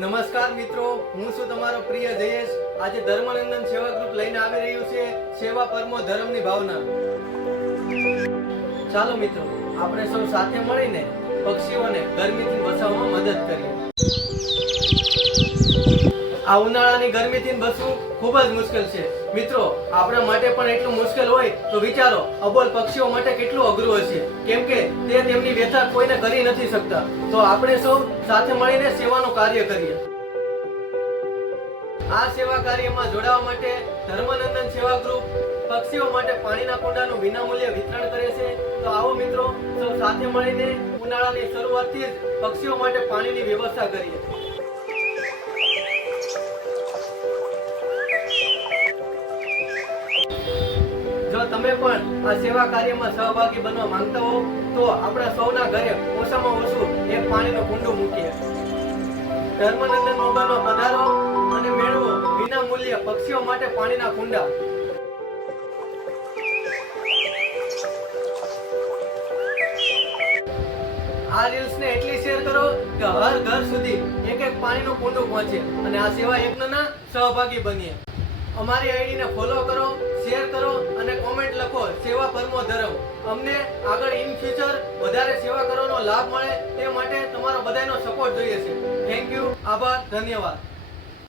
નમસ્કાર મિત્રો, હું છું તમારો પ્રિય જયેશ। આજે ધર્મનંદન સેવા ગ્રુપ લઈને આવી રહ્યું છે સેવા પરમો ધર્મની ભાવના। ચાલો મિત્રો, આપણે સૌ સાથે મળીને પક્ષીઓને ગરમીથી બચાવવામાં મદદ કરીએ। આ ઉનાળાની ગરમીથી બચવું ખૂબ જ મુશ્કેલ છે મિત્રો। આપણા માટે પણ એટલું મુશ્કેલ હોય તો વિચારો અબોલ પક્ષીઓ માટે કેટલું અઘરું હશે, કેમ કે તે તેમની વ્યથા કોઈને કરી નથી શકતા। તો આપણે સૌ સાથે મળીને સેવાનું કાર્ય કરીએ। આ સેવા કાર્યમાં જોડાવા માટે ધર્મનંદન સેવા ગ્રુપ પક્ષીઓ માટે પાણીના કુંડાનું વિનામૂલ્યે વિતરણ કરે છે। તો આવો મિત્રો, સૌ સાથે મળીને ઉનાળાની શરૂઆતથી જ પક્ષીઓ માટે પાણીની વ્યવસ્થા કરીએ। જો તમે પણ આ સેવા કાર્યમાં સહભાગી બનવા માંગતા હો તો આપણા સૌના ઘરે ઓછામાં ઓછું એક પાણીનું કુંડું મૂકીએ। ધર્મનંદન મોબાઈલમાં પધારો અને મેળવો વિના મૂલ્યે પક્ષીઓ માટે પાણીના કુંડા। આ રીલ્સને એટલી શેર કરો કે હર ઘર સુધી એક એક પાણીનું કુંડું પહોંચે અને આ સેવા યજ્ઞના સહભાગી બનીએ। અમારી આઈડીને ફોલો કરો, શેર કરો અને કોમેન્ટ લખો સેવા પરમો ધર્મ। અમને આગળ ઇન ફ્યુચર વધારે સેવા કરવાનો લાભ મળે તે માટે તમારો બધાનો સપોર્ટ જોઈએ છે। થેન્ક યુ, આભાર, ધન્યવાદ।